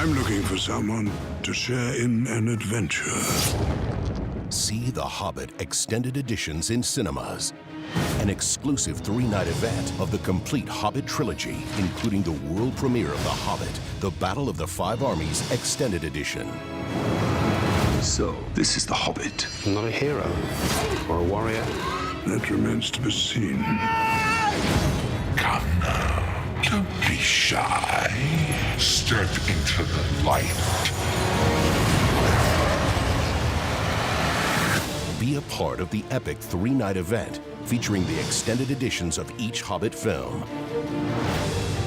I'm looking for someone to share in an adventure. See The Hobbit Extended Editions in cinemas. An exclusive 3-night event of the complete Hobbit Trilogy, including the world premiere of The Hobbit, The Battle of the Five Armies Extended Edition. So, this is The Hobbit. I'm not a hero or a warrior. That remains to be seen. Come now, don't be shy. Step into the light. Be a part of the epic 3-night event featuring the extended editions of each Hobbit film.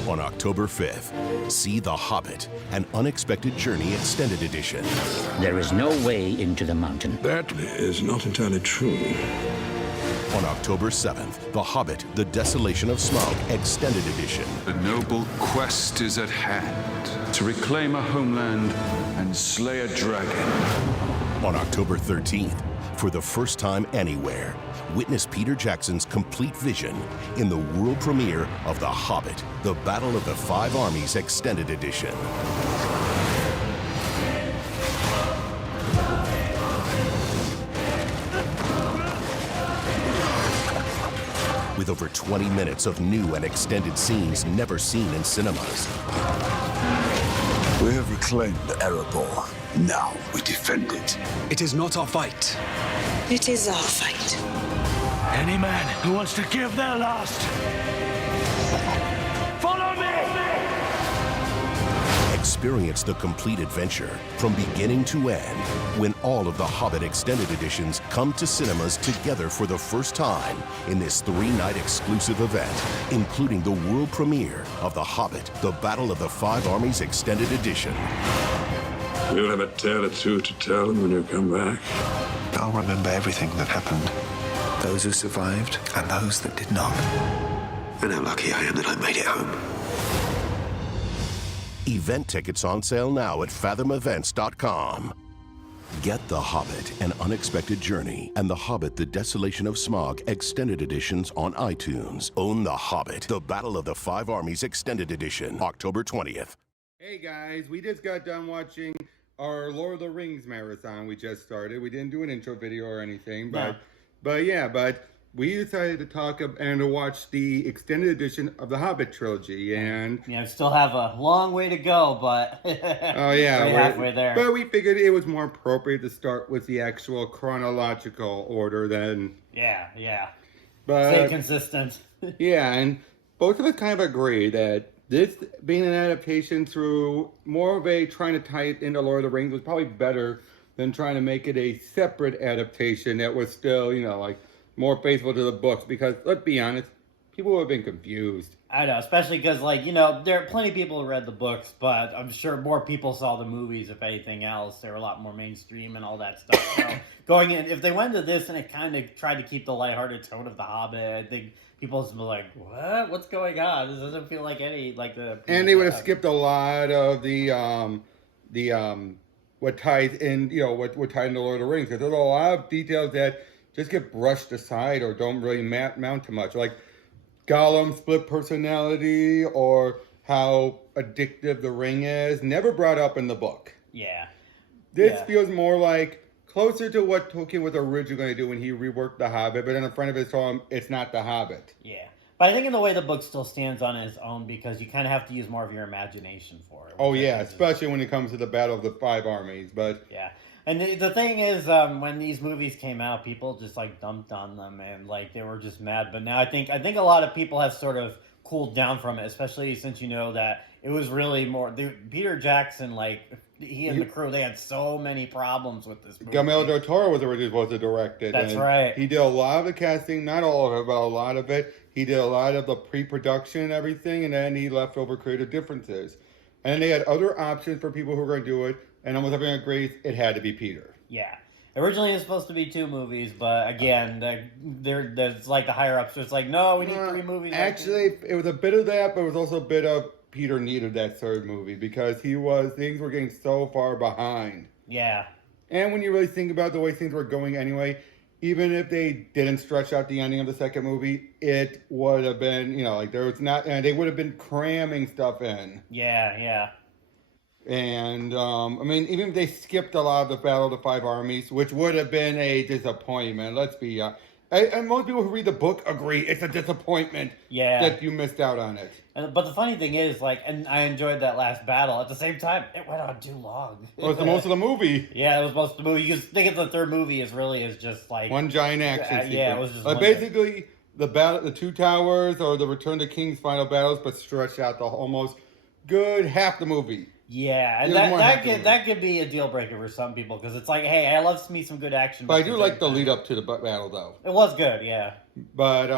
On October 5th, see The Hobbit, an Unexpected Journey Extended Edition. There is no way into the mountain. That is not entirely true. On October 7th, The Hobbit, The Desolation of Smaug Extended Edition. A noble quest is at hand to reclaim a homeland and slay a dragon. On October 13th, for the first time anywhere, witness Peter Jackson's complete vision in the world premiere of The Hobbit, The Battle of the Five Armies Extended Edition. With over 20 minutes of new and extended scenes never seen in cinemas. We have reclaimed Erebor. Now we defend it. It is not our fight. It is our fight. Any man who wants to give their last, follow me! Experience the complete adventure from beginning to end when all of the Hobbit Extended Editions come to cinemas together for the first time in this 3-night exclusive event, including the world premiere of The Hobbit, The Battle of the Five Armies Extended Edition. You'll have a tale or two to tell them when you come back. I'll remember everything that happened. Those who survived and those that did not. And how lucky I am that I made it home. Event tickets on sale now at fathomevents.com. Get The Hobbit, An Unexpected Journey, and The Hobbit, The Desolation of Smaug Extended Editions on iTunes. Own The Hobbit, The Battle of the Five Armies Extended Edition, October 20th. Hey guys, we just got done watching our Lord of the Rings marathon we just started. We didn't do an intro video or anything, but we decided to talk and to watch the extended edition of the Hobbit Trilogy, and yeah, still have a long way to go, but oh yeah, we're halfway there. But we figured it was more appropriate to start with the actual chronological order than But stay consistent. Yeah, and both of us kind of agree that this being an adaptation through more of a trying to tie it into Lord of the Rings was probably better than trying to make it a separate adaptation that was still, like more faithful to the books, because let's be honest, people would have been confused. I know, especially because, there are plenty of people who read the books, but I'm sure more people saw the movies, if anything else. They were a lot more mainstream and all that stuff. So going in, if they went to this and it kind of tried to keep the lighthearted tone of The Hobbit, I think people would be like, what? What's going on? This doesn't feel like And they would have skipped a lot of what ties in, what tied into Lord of the Rings. Because there's a lot of details that just get brushed aside or don't really mount to much. Like Gollum's split personality or how addictive the ring is. Never brought up in the book. Yeah. This feels more like closer to what Tolkien was originally going to do when he reworked The Hobbit, but in the front of his home, it's not The Hobbit. Yeah. But I think in the way the book still stands on its own, because you kind of have to use more of your imagination for it. Oh, yeah, especially when it comes to the Battle of the Five Armies. But yeah. And the thing is, when these movies came out, people just dumped on them and they were just mad. But now I think a lot of people have sort of cooled down from it, especially since that it was really more Peter Jackson, he and the crew, they had so many problems with this movie. Guillermo del Toro was originally supposed to direct it. That's right. He did a lot of the casting, not all of it, but a lot of it. He did a lot of the pre-production and everything, and then he left over creative differences. And then they had other options for people who were going to do it, and almost everyone agrees it had to be Peter. Yeah. Originally it was supposed to be 2 movies, but again, there's the higher-ups. It's no, we need 3 movies. Actually, it was a bit of that, but it was also a bit of Peter needed that third movie because things were getting so far behind. Yeah. And when you really think about the way things were going anyway, even if they didn't stretch out the ending of the second movie, it would have been, there was not, and they would have been cramming stuff in. Yeah, yeah. And, I mean, even if they skipped a lot of the Battle of the Five Armies, which would have been a disappointment, let's be... and most people who read the book agree it's a disappointment that you missed out on it. But the funny thing is, like, and I enjoyed that last battle. At the same time, it went on too long. Well, it's the most of the movie. Yeah, it was most of the movie. You think of the third movie is just like... one giant action sequence. Yeah, it was just basically, the Two Towers or the Return to King's final battles, but stretched out the almost good half the movie. Yeah, and that could be a deal breaker for some people, because it's like, hey, I love me some good action. But I do like the lead up to the battle, though. It was good, yeah. But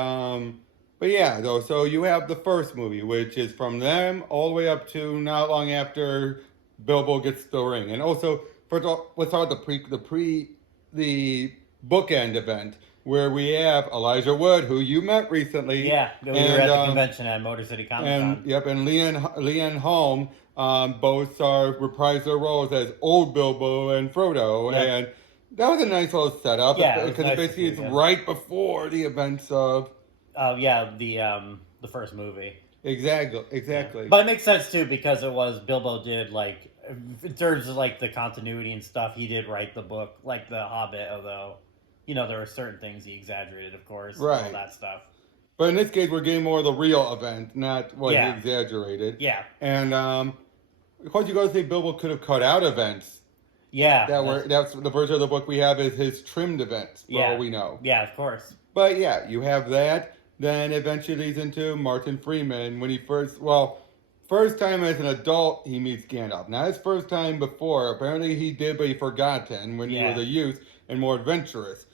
yeah, though, so you have the first movie, which is from them all the way up to not long after Bilbo gets the ring. And also, first of all, let's start with the bookend event, where we have Elijah Wood, who you met recently. Yeah, we were at the convention at Motor City Comic-Con. And Leanne Holm, both reprised their roles as old Bilbo and Frodo. Yep. And that was a nice little setup. Yeah, because basically it's right before the events of... the first movie. Exactly. Yeah. But it makes sense, too, because it was... Bilbo did, like... In terms of, like, the continuity and stuff, he did write the book, like The Hobbit, although... You know, there were certain things he exaggerated, of course, right. And all that stuff. But in this case, we're getting more of the real event, not what he exaggerated. Yeah. And, of course, you got to say Bilbo could have cut out events. Yeah. That's the version of the book we have is his trimmed events, for all we know. Yeah, of course. But, yeah, you have that. Then eventually leads into Martin Freeman when he first time as an adult, he meets Gandalf. Not his first time before. Apparently he did, but he forgotten when he was a youth and more adventurous.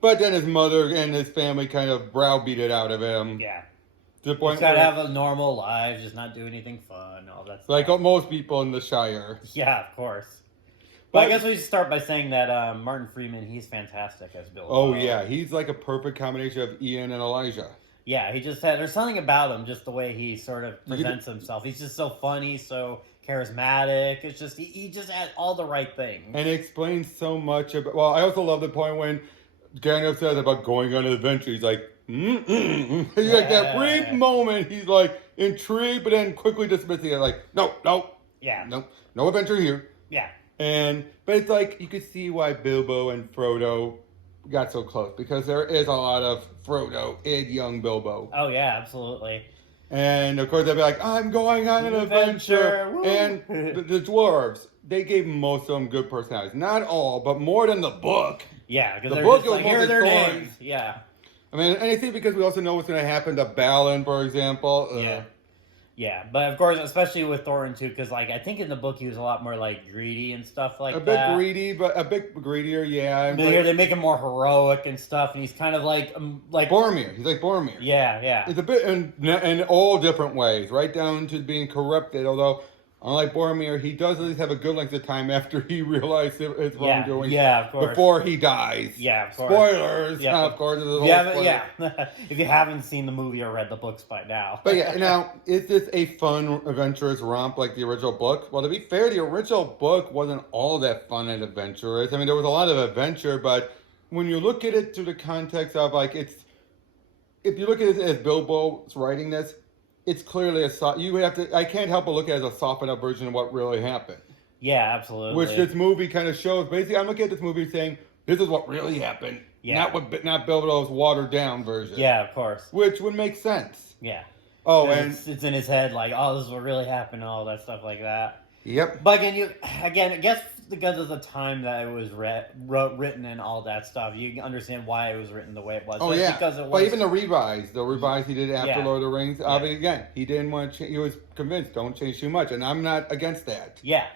But then his mother and his family kind of browbeat it out of him. Yeah. To the point he's got to have a normal life, just not do anything fun, all that stuff. Like most people in the Shire. Yeah, of course. But I guess we should start by saying that Martin Freeman, he's fantastic as Bilbo. Oh, yeah. He's like a perfect combination of Ian and Elijah. Yeah, there's something about him, just the way he sort of presents himself. He's just so funny, so charismatic. It's just, he just had all the right things. And it explains so much about, I also love the point when Gandalf says about going on an adventure. He's like, He's like that brief moment, he's like intrigued, but then quickly dismissing it, like, no, adventure here. Yeah. But it's like, you could see why Bilbo and Frodo got so close, because there is a lot of Frodo in young Bilbo. Oh, yeah, absolutely. And, of course, they'd be like, I'm going on an adventure. Woo. And the dwarves, they gave most of them good personalities. Not all, but more than the book. Yeah, because the they're book just like, here are their names. Yeah. I mean, and I think because we also know what's going to happen to Balin, for example. Yeah, but of course, especially with Thorin too, because like I think in the book he was a lot more like greedy and stuff like that. A bit greedy, but a bit greedier, yeah. But here they make him more heroic and stuff, and he's kind of like Boromir. He's like Boromir. Yeah. It's a bit in all different ways, right down to being corrupted. Although, unlike Boromir, he does at least have a good length of time after he realized his wrongdoing. Yeah, of course. Before he dies. Yeah, of course. Spoilers. Yeah, of course. If you haven't seen the movie or read the books by now. But yeah, now, is this a fun, adventurous romp like the original book? Well, to be fair, the original book wasn't all that fun and adventurous. I mean, there was a lot of adventure, but when you look at it through the context of, like, if you look at it as Bilbo's writing this, it's clearly I can't help but look at it as a softened up version of what really happened. Yeah, absolutely. Which this movie kind of shows. Basically, I'm looking at this movie saying, this is what really happened. Yeah. Not Bilbo's watered down version. Yeah, of course. Which would make sense. Yeah. Oh, and it's in his head, like, oh, this is what really happened and all that stuff like that. Yep. But I guess because of the time that it was written and all that stuff, you understand why it was written the way it was. Oh, yeah. Because it was... But even the revise he did after Lord of the Rings, again, he didn't want to change. He was convinced, don't change too much, and I'm not against that. Yeah.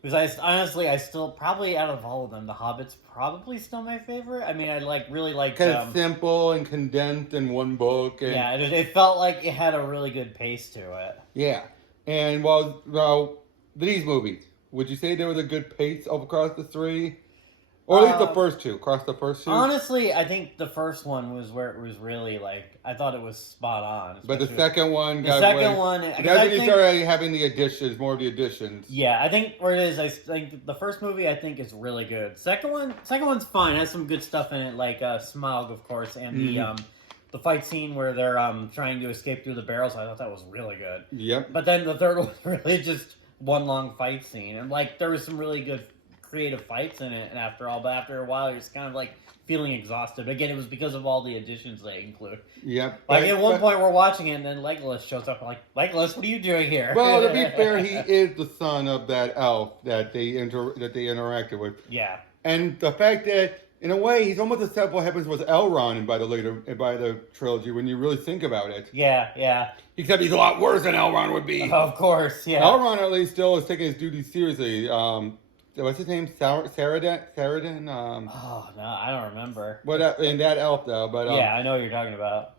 Because I still, probably out of all of them, The Hobbit's probably still my favorite. I mean, I really like... Because it's simple and condensed in one book. And, yeah, it felt like it had a really good pace to it. Yeah. And, well, these movies, would you say there was a good pace across the three? Or at least the first two, across the first two? Honestly, I think the first one was where it was really, like, I thought it was spot on. But the second one got That's when you started having the additions, more of the additions. Yeah, I think where it is, I think the first movie, I think, is really good. Second one's fine. It has some good stuff in it, like Smaug, of course, and the fight scene where they're trying to escape through the barrels. I thought that was really good. Yep. But then the third one really just one long fight scene. And like there was some really good creative fights in it, and after a while, you're just kind of like feeling exhausted. Again, it was because of all the additions they include. Yep. Like at one point, we're watching it, and then Legolas shows up. I'm like, Legolas, what are you doing here? Well, to be fair, he is the son of that elf that they interacted with. Yeah. And the fact that, in a way, he's almost a step what happens with Elrond by the trilogy when you really think about it. Yeah, yeah. Except he's a lot worse than Elrond would be. Of course, yeah. Elrond at least still is taking his duty seriously. What's his name? Saradin? Oh no, I don't remember. In that elf though, but yeah, I know what you're talking about.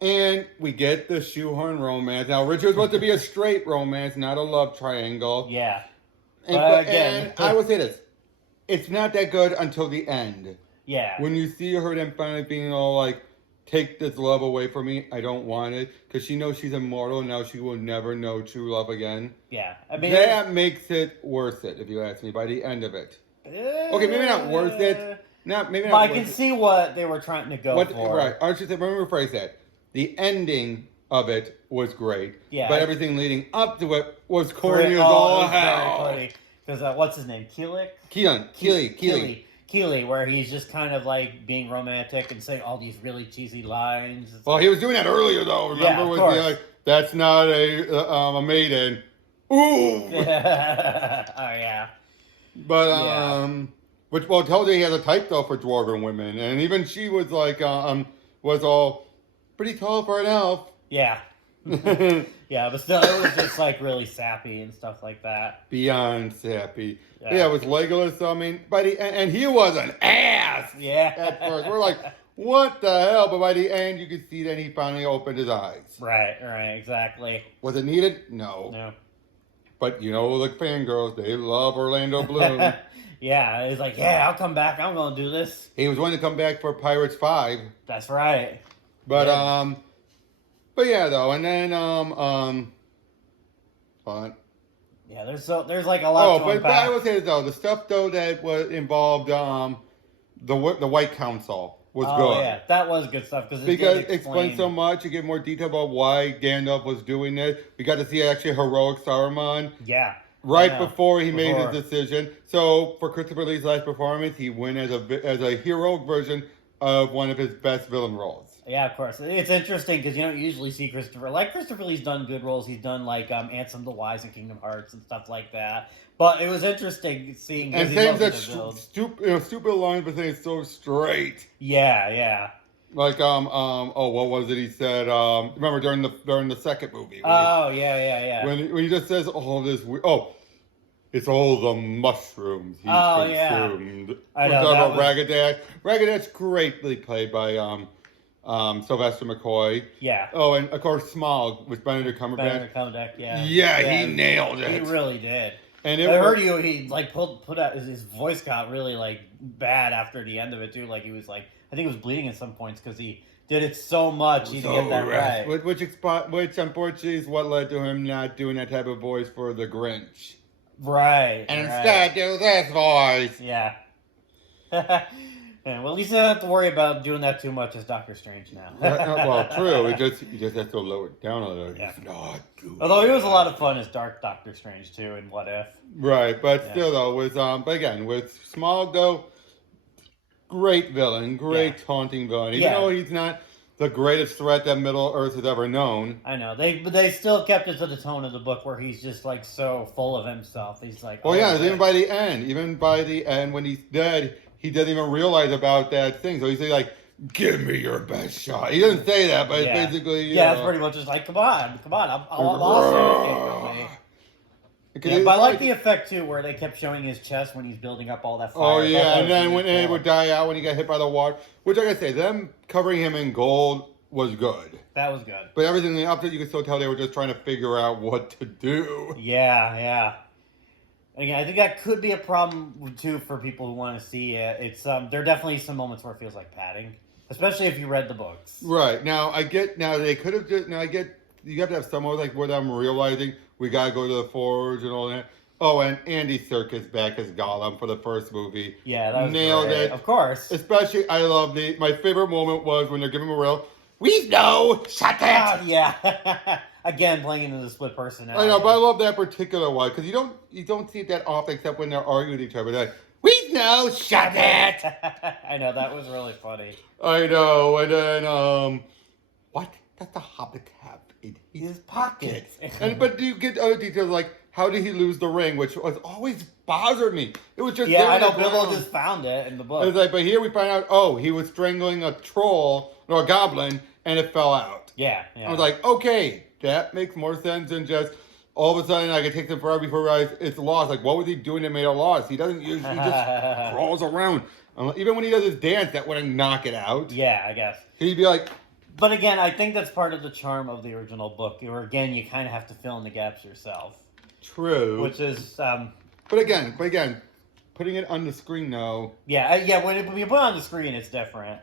And we get the shoehorn romance. Now, Richard's supposed to be a straight romance, not a love triangle. Yeah. And I will say this. It's not that good until the end. Yeah. When you see her then finally being all like, take this love away from me, I don't want it. Because she knows she's immortal and now she will never know true love again. Yeah. I mean, that makes it worth it, if you ask me, by the end of it. Okay, maybe not worth it. Maybe not but I can see what they were trying to go for. Right. I should say, let me rephrase that. The ending of it was great. Yeah. But everything leading up to it was corny as all hell. Because what's his name? Keely, where he's just kind of like being romantic and saying all these really cheesy lines. Well, he was doing that earlier though. Remember, with the like, that's not a maiden. Ooh. Oh yeah. But which tells you he has a type though for dwarven women, and even she was like was all pretty tall for an elf. Yeah. Yeah, but still, it was just like really sappy and stuff like that. Beyond sappy. Yeah, it was Legolas. I mean, and he was an ass. Yeah. At first, we're like, what the hell? But by the end, you could see that he finally opened his eyes. Right, exactly. Was it needed? No. But you know, the fangirls, they love Orlando Bloom. Yeah, he's like, yeah, I'll come back. I'm gonna do this. He was wanting to come back for Pirates 5. That's right. But But yeah, though, and then yeah, there's like a lot. But I will say this, though, the stuff though that was involved the White Council was good. Yeah, that was good stuff because it explained so much. You get more detail about why Gandalf was doing it. We got to see actually heroic Saruman. Yeah. Right before he made his decision. So for Christopher Lee's last performance, he went as a heroic version of one of his best villain roles. Yeah, of course. It's interesting because you don't usually see Christopher. Like, Christopher Lee's done good roles. He's done, like, Ansem the Wise in Kingdom Hearts and stuff like that. But it was interesting seeing... And saying that stupid lines, but saying it's so straight. Yeah. Like, what was it he said? Remember during the second movie? Yeah. When he just says, it's all the mushrooms he's consumed. Yeah. I know. We're talking about Ragadash. Ragadash greatly played by Sylvester McCoy. Yeah. Oh, and of course Smaug with Benedict Cumberbatch. Yeah, he nailed it. He really did. And I heard he like put out his voice got really like bad after the end of it too. Like he was like, I think he was bleeding at some points because he did it so much. He didn't get that right. Which unfortunately is what led to him not doing that type of voice for the Grinch. Right. And instead do this voice. Yeah. Yeah, well, at least I don't have to worry about doing that too much as Doctor Strange now. Well, true. You just have to lower it down a little. Yeah. Although he was a lot of fun as Doctor Strange too in What If. Right, but still though, with Smaug though, great villain, taunting villain. Even though he's not the greatest threat that Middle Earth has ever known. I know but they still kept it to the tone of the book where he's just like so full of himself. He's like, even by the end when he's dead. He doesn't even realize about that thing. So he's like, give me your best shot. He doesn't say that, but it's basically... it's pretty much just like, come on. I'll awesome. But I like the effect, too, where they kept showing his chest when he's building up all that fire. Oh, yeah, and then when it would die out when he got hit by the water. Which, like I say, them covering him in gold was good. That was good. But everything up to it, you could still tell they were just trying to figure out what to do. Yeah. Again, I think that could be a problem too for people who want to see it. It's there are definitely some moments where it feels like padding, especially if you read the books. Right now, they could have just you have to have some like where I'm realizing we gotta go to the forge and all that. Oh, and Andy Serkis back as Gollum for the first movie. Yeah, that was nailed great. it. Of course. Especially, I love my favorite moment was when they're giving him a rail. We know! Shut it! Yeah. Again, playing into the split personality. I know, but I love that particular one, because you don't see it that often except when they're arguing with each other. They're like, we know! Shut it! I know, that was really funny. I know, and then, what does the Hobbit have in his pockets? But do you get other details, like, how did he lose the ring, which was always bothered me. It was just I know, Bilbo just found it in the book. It's like, but here we find out, oh, he was strangling a troll, or a goblin, and it fell out. Yeah. I was like, okay, that makes more sense than just, all of a sudden, it takes him forever before he realizes it's lost. Like, what was he doing that made it lost? He doesn't use, he just crawls around. Even when he does his dance, that wouldn't knock it out. Yeah, I guess. He'd be like... But again, I think that's part of the charm of the original book, where again, you kind of have to fill in the gaps yourself. True. Which is... But again, putting it on the screen, though... Yeah, when you put it on the screen, it's different.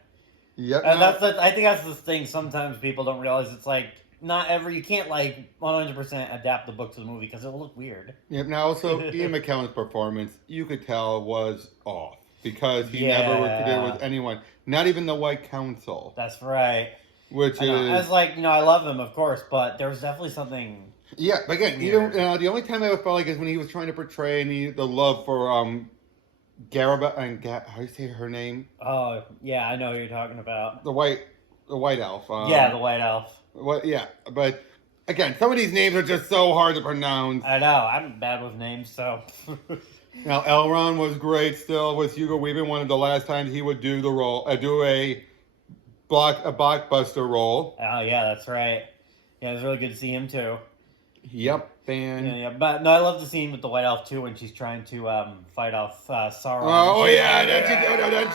Yep. And I think that's the thing, sometimes people don't realize, it's like, you can't, like, 100% adapt the book to the movie, because it'll look weird. Yep, now also, Ian McKellen's performance, you could tell, was off. Because he never worked together with anyone. Not even the White Council. That's right. Which is... I was like, I love him, of course, but there was definitely something... Yeah, but again, even, the only time I ever felt like is when he was trying to portray the love for Garaba and how do you say her name? Oh, yeah, I know who you're talking about. The white elf. The white elf. Yeah, but again, some of these names are just so hard to pronounce. I know, I'm bad with names, so... Now, Elrond was great still with Hugo Weaving. One of the last times he would do the role, do a blockbuster role. Oh, yeah, that's right. Yeah, it was really good to see him, too. Yep, and... Yeah, but no, I love the scene with the White Elf, too, when she's trying to fight off Sauron. Oh, yeah, then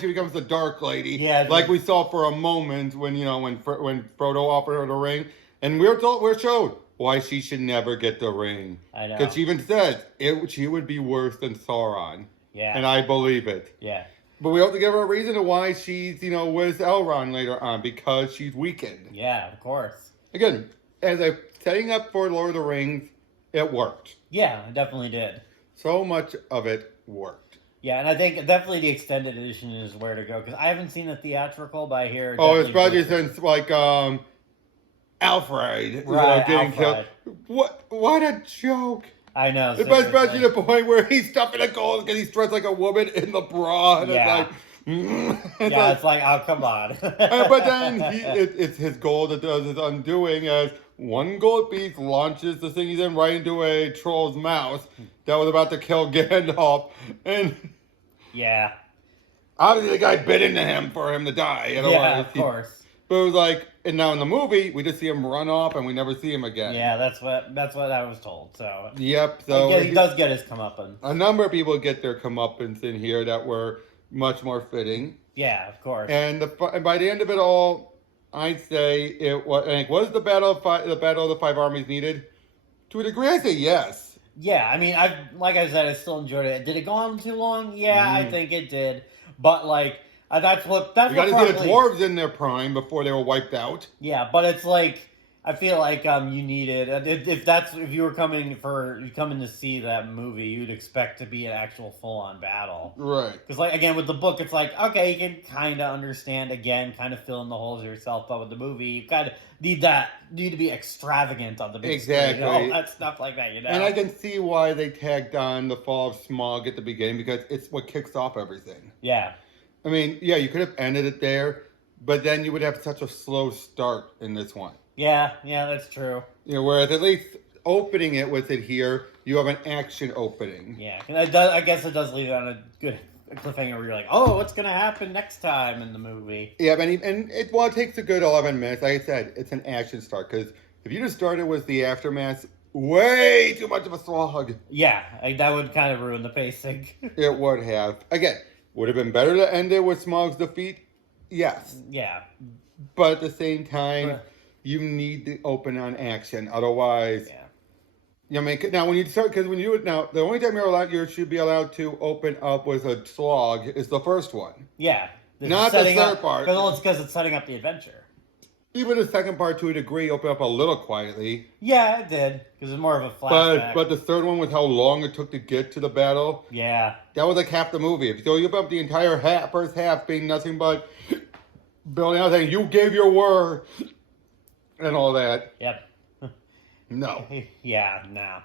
she becomes the Dark Lady. Yeah. Like we saw for a moment when Frodo offered her the ring. And we're showed why she should never get the ring. I know. Because she even says she would be worse than Sauron. Yeah. And I believe it. Yeah. But we have to give her a reason to why she's, with Elrond later on. Because she's weakened. Yeah, of course. Again, as a setting up for Lord of the Rings, it worked. Yeah, it definitely did. So much of it worked. Yeah, and I think definitely the extended edition is where to go. Because I haven't seen the theatrical, but I hear... It's probably since, Alfred getting killed. What a joke! I know. Especially the point where he's stuffing a gold because he's dressed like a woman in the bra. And it's like, oh, come on. But then it's his gold that does his undoing as one gold piece launches the thing he's in right into a troll's mouth that was about to kill Gandalf. And yeah. Obviously the guy bit into him for him to die. Yeah, of course. But it was like, and now in the movie, we just see him run off and we never see him again. Yeah, that's what I was told. So yep. So he does get his comeuppance. A number of people get their comeuppance in here that were much more fitting. Yeah, of course. And by the end of it all, I'd say it was the battle of the Five Armies needed. To a degree, I say yes. Yeah, I mean, like I said, I still enjoyed it. Did it go on too long? Yeah, I think it did. But that's what you got to see the dwarves in their prime before they were wiped out. Yeah, but it's like I feel like you needed if you were coming to see that movie, you'd expect to be an actual full on battle, right? Because again with the book, it's like okay, you can kind of understand kind of fill in the holes yourself, but with the movie, you kind of need to be extravagant on the big screen, all that stuff like that, And I can see why they tagged on the fall of Smaug at the beginning because it's what kicks off everything. Yeah. I mean, yeah, you could have ended it there, but then you would have such a slow start in this one. Yeah, that's true. Whereas at least opening it with it here, you have an action opening. Yeah, I guess it does leave it on a good cliffhanger where you're like, oh, what's going to happen next time in the movie? Yeah, it takes a good 11 minutes. Like I said, it's an action start, because if you just started with the aftermath, way too much of a slog. Yeah, that would kind of ruin the pacing. It would have. Again, would have been better to end it with Smaug's defeat? Yes. Yeah. But at the same time, you need to open on action. Otherwise, now when you start, because the only time you should be allowed to open up with a slog is the first one. Yeah. Not the third part. Because it's setting up the adventure. Even the second part, to a degree, opened up a little quietly. Yeah, it did. Because it's more of a flashback. But the third one, with how long it took to get to the battle, that was like half the movie. If you open up the entire first half being nothing but building out saying, you gave your word, and all that. Yep. No. Yeah, no.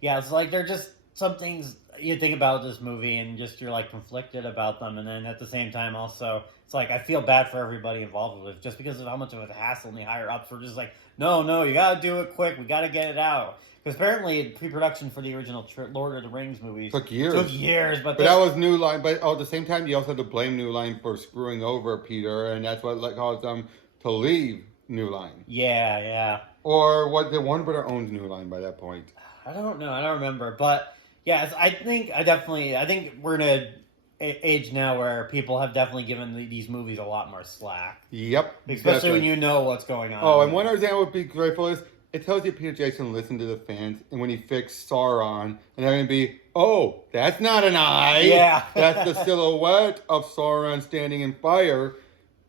Yeah, it's like they're just some things you think about this movie and just you're like conflicted about them, and then at the same time also it's like I feel bad for everybody involved with it just because of how much of a hassle and the higher ups were just like, no, you gotta do it quick, we gotta get it out. Because apparently pre-production for the original Lord of the Rings movies took years. But that was New Line. But at the same time, you also had to blame New Line for screwing over Peter, and that's what caused them to leave New Line. Yeah. Or what? Warner Brothers owns New Line by that point. I don't know. I don't remember. But yeah, I think we're in a age now where people have definitely given these movies a lot more slack. Yep. Especially when you know what's going on. Oh, and one other thing I would be grateful is it tells you Peter Jackson listened to the fans, and when he fixed Sauron, and they're going to be, oh, that's not an eye. Yeah. That's the silhouette of Sauron standing in fire.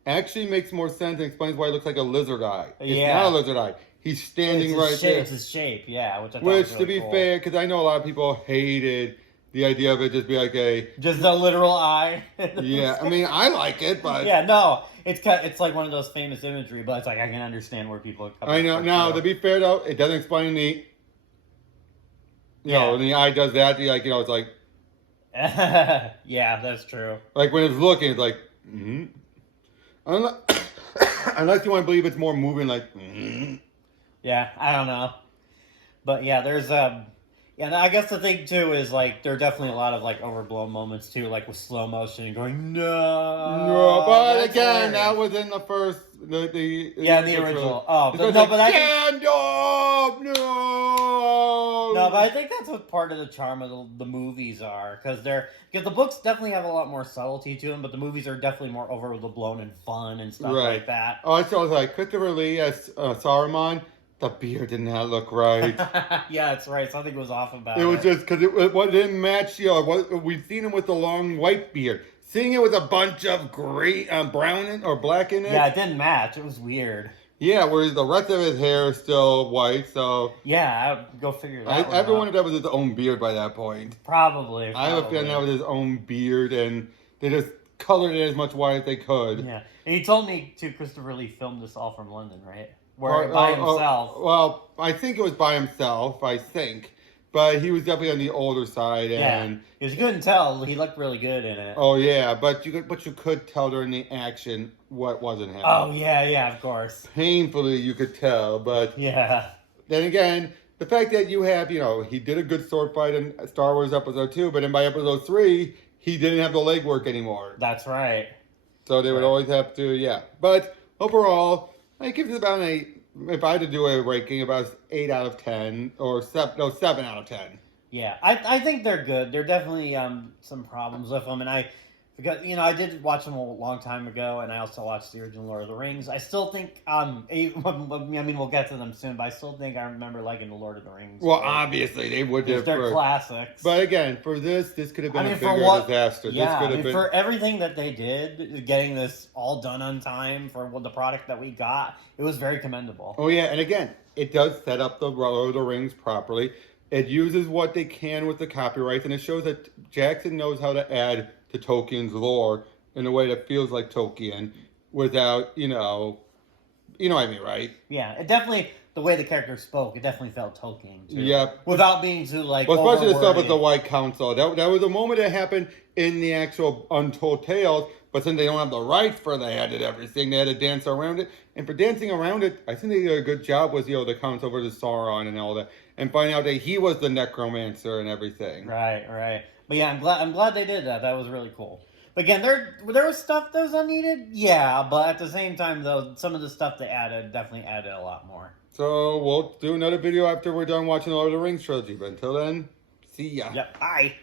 Actually makes more sense and explains why it looks like a lizard eye. It's not a lizard eye. He's standing right there. It's his shape, yeah. Which was really to be cool. Fair, because I know a lot of people hated the idea of it just be like just a literal eye. Yeah, I mean, I like it, but yeah, no, it's like one of those famous imagery, but it's like I can understand where people are coming. I know. Now, to be fair though, it doesn't explain the. You know, when the eye does that, it's like. Yeah, that's true. Like when it's looking, it's like. Mm-hmm. Unless you want to believe it's more moving, like. Mm-hmm. Yeah, I don't know, but yeah, there's Yeah, I guess the thing too is like there are definitely a lot of like overblown moments too, like with slow motion and going no. But again, that was in the first the original. Oh, but no, but I think no, but I think that's what part of the charm of the movies are because the books definitely have a lot more subtlety to them, but the movies are definitely more over the blown and fun and stuff like that. Oh, I saw like Christopher Lee as Saruman. The beard did not look right. Yeah, that's right. Something was off about it. It was just because it didn't match. We've seen him with the long white beard. Seeing it with a bunch of gray, brown or black in it. Yeah, it didn't match. It was weird. Yeah, whereas the rest of his hair is still white. So yeah, go figure that. Everyone that was his own beard by that point. Probably. I have a feeling that was his own beard, and they just colored it as much white as they could. Yeah, and he told me too. Christopher Lee filmed this all from London, right? By himself. Well, I think it was by himself, but he was definitely on the older side, and you couldn't tell he looked really good in it. Oh yeah, but you could tell during the action what wasn't happening. Oh yeah, of course. Painfully, you could tell, but yeah. Then again, the fact that you have, he did a good sword fight in Star Wars Episode 2, but then by Episode 3, he didn't have the legwork anymore. That's right. So they would always have to, But overall, I give it about if I had to do a ranking, about 8 out of 10 or 7 out of 10. Yeah, I think they're good. There are definitely some problems with them, and I did watch them a long time ago, and I also watched the original Lord of the Rings. I still think we'll get to them soon, but I still think I remember liking the Lord of the Rings. Well, obviously they would have. They're classics. But again, for this could have been a bigger disaster. Yeah, for everything that they did, getting this all done on time for the product that we got, it was very commendable. Oh yeah, and again, it does set up the Lord of the Rings properly. It uses what they can with the copyrights, and it shows that Jackson knows how to add to Tolkien's lore in a way that feels like Tolkien without, you know what I mean, right? Yeah, it definitely, the way the character spoke, it definitely felt Tolkien, too. Yeah. Without being too, like, well, especially the stuff with the White Council. That was a moment that happened in the actual Untold Tales, but since they don't have the rights for they added everything, they had to dance around it. And for dancing around it, I think they did a good job with, the Council versus Sauron and all that. And finding out that he was the necromancer and everything. Right. But yeah, I'm glad they did that. That was really cool. But again, there was stuff that was unneeded. Yeah, but at the same time, though, some of the stuff they added definitely added a lot more. So we'll do another video after we're done watching the Lord of the Rings trilogy. But until then, see ya. Yep. Bye.